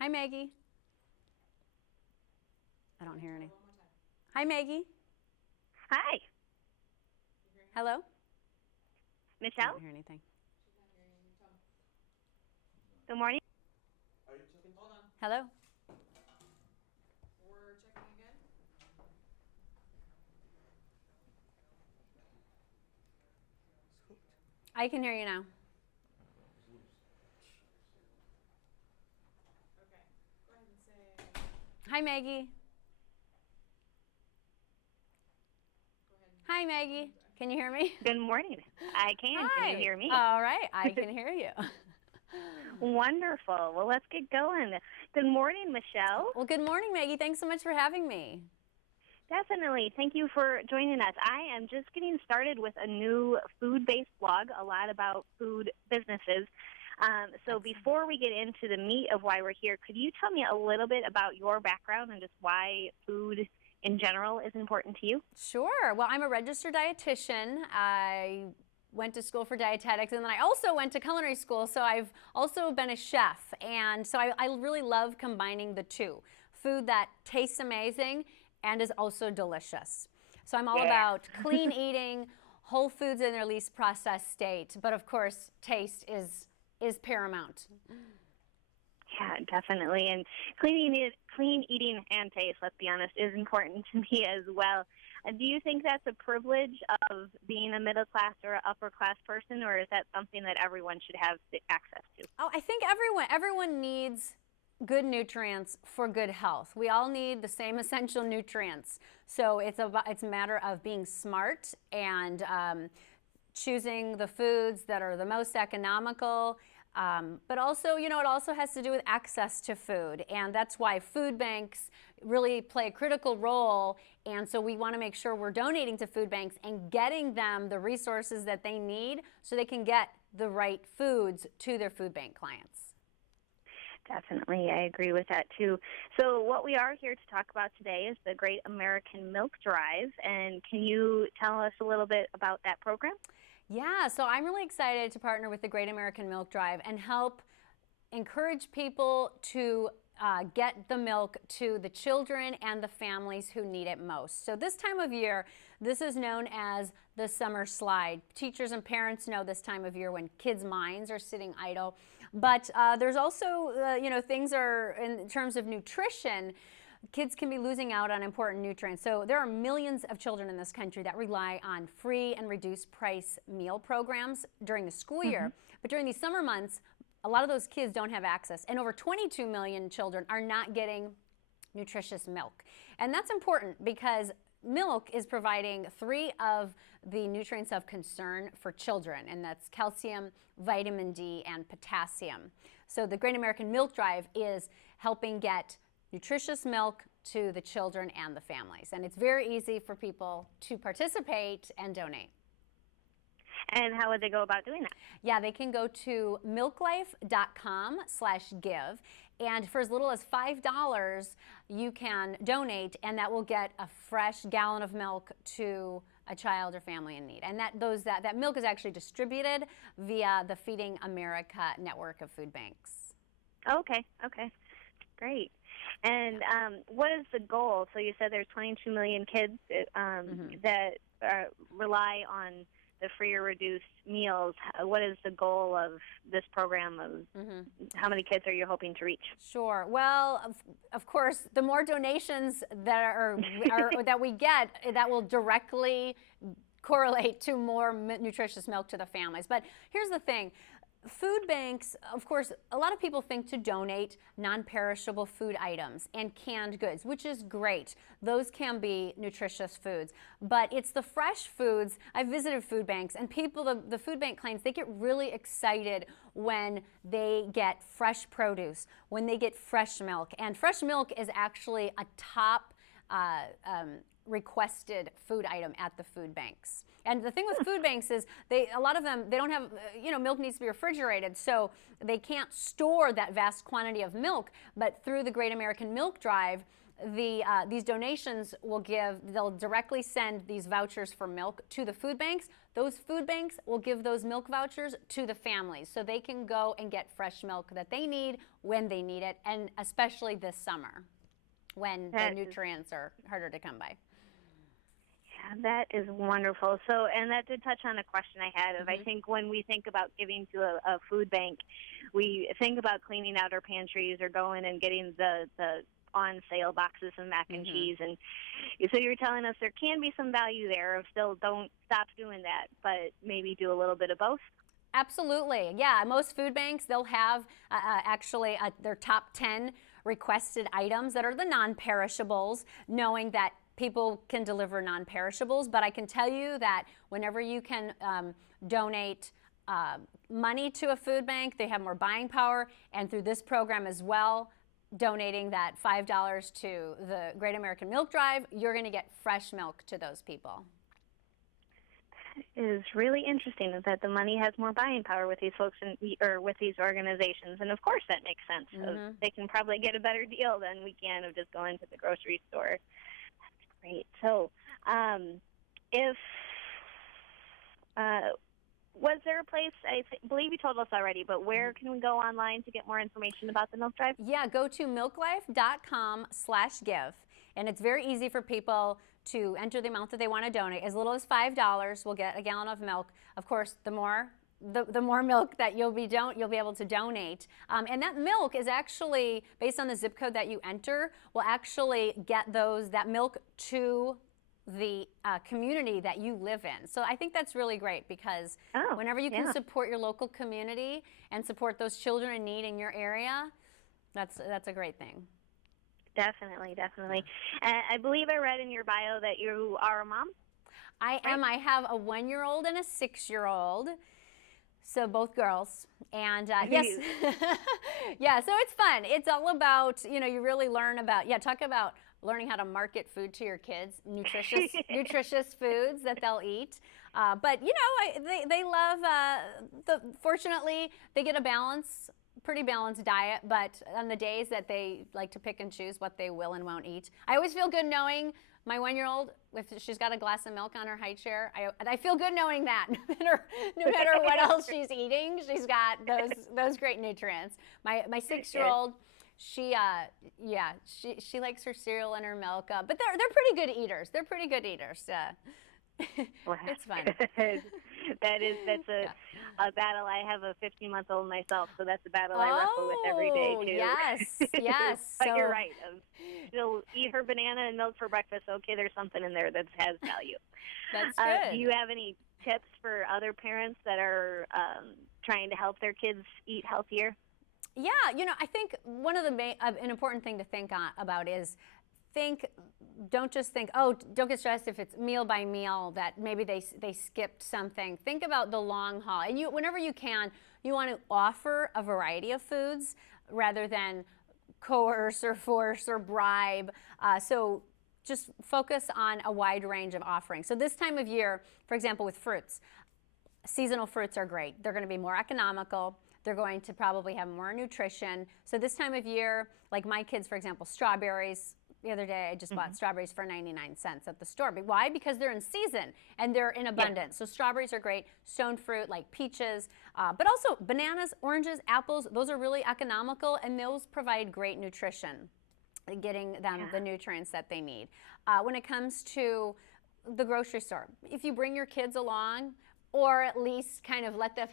Hi, Maggie. I don't hear any. Hi, Maggie. Hi, Hello? I Michelle. don't hear anything. Good morning. Hello? We're checking again. I can hear you now. Okay. Go ahead and say. Hi, Maggie. Go ahead and. Hi, Maggie. Can you hear me? Good morning. I can. Hi. Can you hear me? All right. I can hear you. Wonderful. Well, let's get going. Good morning, Michelle. Well, good morning, Maggie. Thanks so much for having me. Definitely. Thank you for joining us. I am just getting started with a new food-based blog, a lot about food businesses. So before we get into the meat of why we're here, could you tell me a little bit about your background and just why food in general is important to you? Sure. Well, I'm a registered dietitian. I went to school for dietetics, and then I also went to culinary school, so I've also been a chef. And so I really love combining the two. Food that tastes amazing and is also delicious. So I'm all about clean eating, whole foods in their least processed state, but of course, taste is paramount. Yeah, definitely. And clean eating and taste, let's be honest, is important to me as well. Do you think that's a privilege of being a middle class or upper class person, or is that something that everyone should have access to? Oh, I think everyone needs good nutrients for good health. We all need the same essential nutrients. So it's a matter of being smart and choosing the foods that are the most economical. But also, it also has to do with access to food. And that's why food banks really play a critical role. And so we want to make sure we're donating to food banks and getting them the resources that they need so they can get the right foods to their food bank clients. Definitely, I agree with that too. So what we are here to talk about today is the Great American Milk Drive. And can you tell us a little bit about that program? Yeah, so I'm really excited to partner with the Great American Milk Drive and help encourage people to get the milk to the children and the families who need it most. So this time of year, this is known as the summer slide. Teachers and parents know this time of year when kids' minds are sitting idle. But there's also, things are in terms of nutrition. Kids can be losing out on important nutrients. So there are millions of children in this country that rely on free and reduced price meal programs during the school year. But during these summer months, a lot of those kids don't have access. And over 22 million children are not getting nutritious milk. And that's important because milk is providing 3 of the nutrients of concern for children, and that's calcium, vitamin D, and potassium. So the Great American Milk Drive is helping get nutritious milk to the children and the families. And it's very easy for people to participate and donate. And how would they go about doing that? Yeah, they can go to milklife.com/give. And for as little as $5, you can donate, and that will get a fresh gallon of milk to a child or family in need. And that milk is actually distributed via the Feeding America network of food banks. Okay, great. And what is the goal? So you said there's 22 million kids that rely on the free or reduced meals. What is the goal of this program? Of how many kids are you hoping to reach? Sure. Well, of course, the more donations that are that we get, that will directly correlate to more nutritious milk to the families. But here's the thing. Food banks, of course, a lot of people think to donate non-perishable food items and canned goods, which is great. Those can be nutritious foods. But it's the fresh foods. I've visited food banks, and the food bank clients, they get really excited when they get fresh produce, when they get fresh milk. And fresh milk is actually a top requested food item at the food banks. And the thing with food banks is a lot of them, they don't have, milk needs to be refrigerated, so they can't store that vast quantity of milk. But through the Great American Milk Drive, these donations they'll directly send these vouchers for milk to the food banks. Those food banks will give those milk vouchers to the families so they can go and get fresh milk that they need when they need it, and especially this summer when the nutrients are harder to come by. Yeah, that is wonderful. So, and that did touch on a question I had of, I think when we think about giving to a food bank, we think about cleaning out our pantries or going and getting the on sale boxes of mac and cheese. And so you're telling us there can be some value there of still don't stop doing that, but maybe do a little bit of both? Absolutely. Yeah, most food banks, they'll have actually their top 10 requested items that are the non-perishables, knowing that people can deliver non-perishables. But I can tell you that whenever you can donate money to a food bank, they have more buying power. And through this program as well, donating that $5 to the Great American Milk Drive, you're going to get fresh milk to those people. It is really interesting that the money has more buying power with these folks or with these organizations, and of course that makes sense. So they can probably get a better deal than we can of just going to the grocery store. That's great. So, if was there a place, I believe you told us already, but where can we go online to get more information about the Milk Drive? Yeah, go to milklife.com/give. And it's very easy for people to enter the amount that they want to donate. As little as $5 will get a gallon of milk. Of course, the more milk that you'll be able to donate. And that milk is actually, based on the zip code that you enter, will actually get that milk to the community that you live in. So I think that's really great because whenever you can support your local community and support those children in need in your area, that's a great thing. Definitely. I believe I read in your bio that you are a mom. I am. I have a 1-year-old and a 6-year-old. So both girls. And yes, yeah, so it's fun. It's all about, you really learn about, talk about learning how to market food to your kids, nutritious foods that they'll eat. But, they love, fortunately, they get a pretty balanced diet, but on the days that they like to pick and choose what they will and won't eat. I always feel good knowing my 1-year-old, if she's got a glass of milk on her high chair, I feel good knowing that no matter what else she's eating, she's got those great nutrients. My 6-year-old, she likes her cereal and her milk, but they're pretty good eaters. It's fun. That's a battle. I have a 15-month-old myself, so that's a battle I wrestle with every day too. Yes. But you're right. She'll eat her banana and milk for breakfast. Okay, there's something in there that has value. That's good. Do you have any tips for other parents that are trying to help their kids eat healthier? Yeah, I think one of the an important thing to think about is don't just think, don't get stressed if it's meal by meal that maybe they skipped something. Think about the long haul. And whenever you can, you want to offer a variety of foods rather than coerce or force or bribe. So just focus on a wide range of offerings. So this time of year, for example, with fruits, seasonal fruits are great. They're going to be more economical. They're going to probably have more nutrition. So this time of year, like my kids, for example, strawberries. The other day, I just bought strawberries for 99 cents at the store. But why? Because they're in season and they're in abundance. So strawberries are great. Stone fruit like peaches, but also bananas, oranges, apples. Those are really economical and those provide great nutrition, getting them the nutrients that they need. When it comes to the grocery store, if you bring your kids along, or at least kind of let them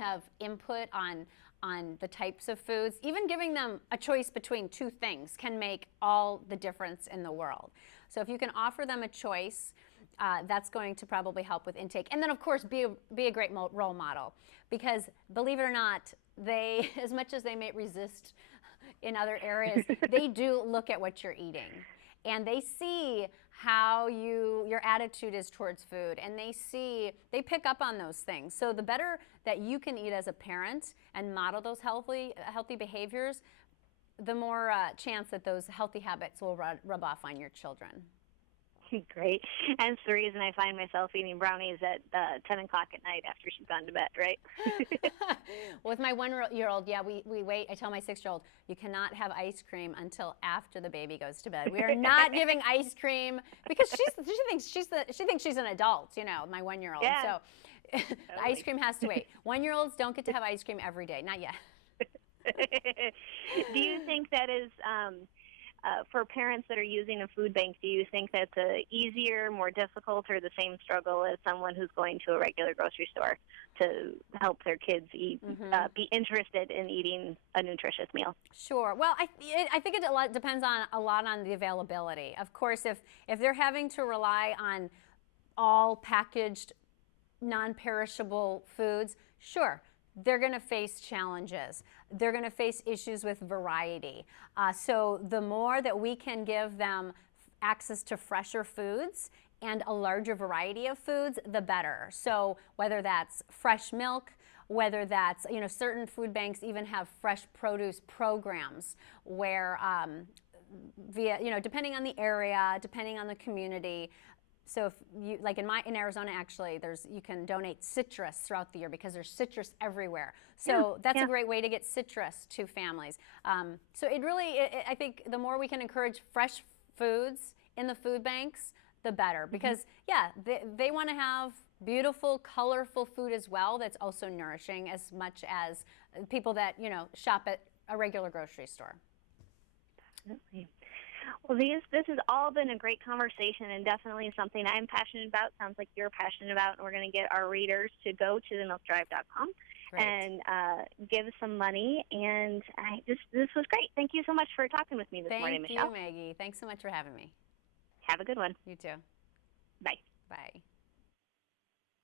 have input on the types of foods. Even giving them a choice between two things can make all the difference in the world. So if you can offer them a choice, that's going to probably help with intake. And then of course, be a great role model, because believe it or not, they, as much as they may resist in other areas, they do look at what you're eating. And they see how your attitude is towards food, and they pick up on those things. So the better that you can eat as a parent and model those healthy behaviors, the more chance that those healthy habits will rub off on your children. Great. And it's the reason I find myself eating brownies at 10 o'clock at night after she's gone to bed, right? With my 1-year-old, yeah, we wait. I tell my 6-year-old, you cannot have ice cream until after the baby goes to bed. We are not giving ice cream because she thinks she's an adult, you know, my 1-year-old. Yeah, So the totally. ice cream has to wait. 1-year-olds don't get to have ice cream every day, not yet. Do you think that is, for parents that are using a food bank, do you think that's a easier, more difficult, or the same struggle as someone who's going to a regular grocery store to help their kids eat, be interested in eating a nutritious meal? Sure. Well, I think it depends on a lot on the availability. Of course, if they're having to rely on all packaged, non-perishable foods, sure, they're going to face challenges. They're going to face issues with variety. So the more that we can give them access to fresher foods and a larger variety of foods, the better. So whether that's fresh milk, whether that's, you know, certain food banks even have fresh produce programs where via, you know, depending on the area, depending on the community. So if you, like in Arizona, actually, you can donate citrus throughout the year because there's citrus everywhere. So that's a great way to get citrus to families. So it really, I think the more we can encourage fresh foods in the food banks, the better. Because yeah, they want to have beautiful, colorful food as well that's also nourishing as much as people that, you know, shop at a regular grocery store. Definitely. Well, this has all been a great conversation and definitely something I'm passionate about. Sounds like you're passionate about, and we're going to get our readers to go to themilkdrive.com and give some money. And this was great. Thank you so much for talking with me this morning, Michelle. Thank you, Maggie. Thanks so much for having me. Have a good one. You too. Bye. Bye.